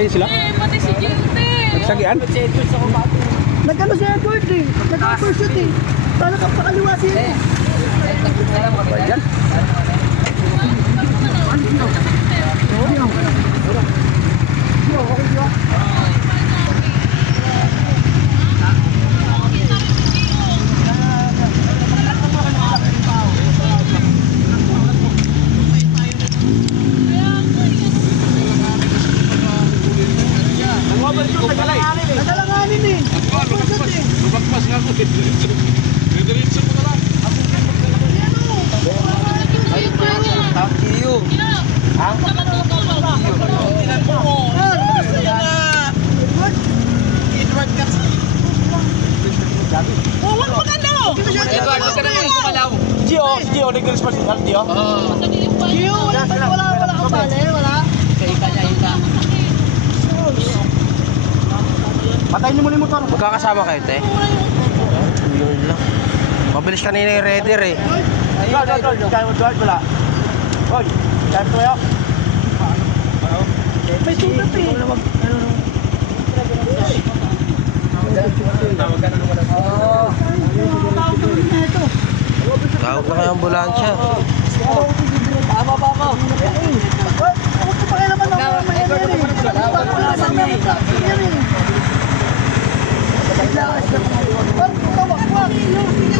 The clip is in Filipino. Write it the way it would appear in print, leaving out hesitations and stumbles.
Nagsakay sila? Pati si Jinte. Nagsagian? Nagkano si Edward eh. Nagka-pursuit eh. Paano ka pakaliwa siya eh. Ayan. Nagalanganin eh. Pursuit eh. Lubakpas nga ako. Didiritso mo na lang. Thank you. Edward, huwag ka naman kumalaw. Gio, nag-release pa si Gio. Gio, wala kapali, wala. Patayin niyo muna yung motor. Magkakasama kayo, te? Yun lang. Mabilis kanina yung redder eh. George, wala. Oy, time to yun. May sugat eh. Tawag na kayo ambulansya. Ako pa kaya naman ako. Wag.